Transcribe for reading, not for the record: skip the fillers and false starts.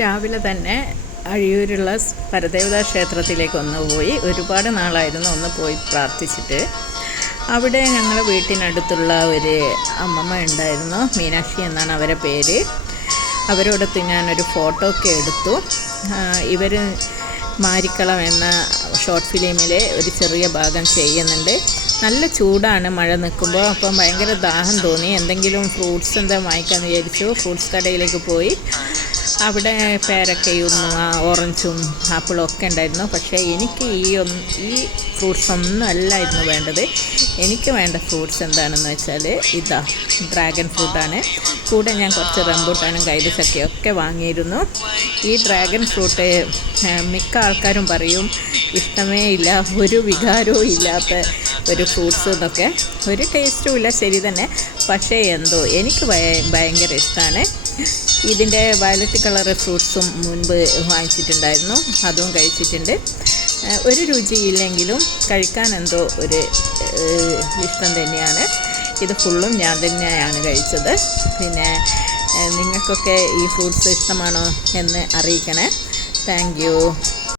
രാവിലെ തന്നെ അഴിയൂരുള്ള പരദേവതാ ക്ഷേത്രത്തിലേക്ക് ഒന്ന് പോയി. ഒരുപാട് നാളായിരുന്നു ഒന്ന് പോയി പ്രാർത്ഥിച്ചിട്ട്. അവിടെ ഞങ്ങളുടെ വീട്ടിനടുത്തുള്ള ഒരു അമ്മമ്മ ഉണ്ടായിരുന്നു, മീനാക്ഷി എന്നാണ് അവരെ പേര്. അവരോടൊത്ത് ഞാനൊരു ഫോട്ടോ ഒക്കെ എടുത്തു. ഇവർ മാരിക്കളം എന്ന ഷോർട്ട് ഫിലിമിൽ ഒരു ചെറിയ ഭാഗം ചെയ്യുന്നുണ്ട്. നല്ല ചൂടാണ് മഴ നിൽക്കുമ്പോൾ. അപ്പം ഭയങ്കര ദാഹം തോന്നി. എന്തെങ്കിലും ഫ്രൂട്ട്സ് എന്താ വാങ്ങിക്കാമെന്ന് വിചാരിച്ചു. ഫ്രൂട്ട്സ് കടയിലേക്ക് പോയി. അവിടെ പേരക്കയും ഓറഞ്ചും ആപ്പിളും ഒക്കെ ഉണ്ടായിരുന്നു. പക്ഷേ എനിക്ക് ഈ ഫ്രൂട്ട്സ് ഒന്നും അല്ലായിരുന്നു വേണ്ടത്. എനിക്ക് വേണ്ട ഫ്രൂട്ട്സ് എന്താണെന്ന് വെച്ചാൽ ഇതാ ഡ്രാഗൺ ഫ്രൂട്ടാണ്. കൂടെ ഞാൻ കുറച്ച് റംബൂട്ടാനും കൈതച്ചക്കയൊക്കെ വാങ്ങിയിരുന്നു. ഈ ഡ്രാഗൺ ഫ്രൂട്ട് മിക്ക ആൾക്കാരും പറയും ഇഷ്ടമേ ഇല്ല, ഒരു വികാരവും ഇല്ലാത്ത ഒരു ഫ്രൂട്ട്സ് എന്നൊക്കെ. ഒരു ടേസ്റ്റും ഇല്ല, ശരി തന്നെ. പക്ഷേ എന്തോ എനിക്ക് ഭയങ്കര ഇഷ്ടമാണ്. ഇതിൻ്റെ വയലറ്റ് കളർ ഫ്രൂട്ട്സും മുൻപ് വാങ്ങിച്ചിട്ടുണ്ടായിരുന്നു, അതും കഴിച്ചിട്ടുണ്ട്. ഒരു രുചിയില്ലെങ്കിലും കഴിക്കാൻ എന്തോ ഒരു ഇഷ്ടം തന്നെയാണ്. ഇത് ഫുള്ളും ഞാൻ തന്നെയാണ് കഴിച്ചത്. പിന്നെ നിങ്ങൾക്കൊക്കെ ഈ ഫ്രൂട്ട്സ് ഇഷ്ടമാണോ എന്ന് അറിയിക്കണേ. Thank you.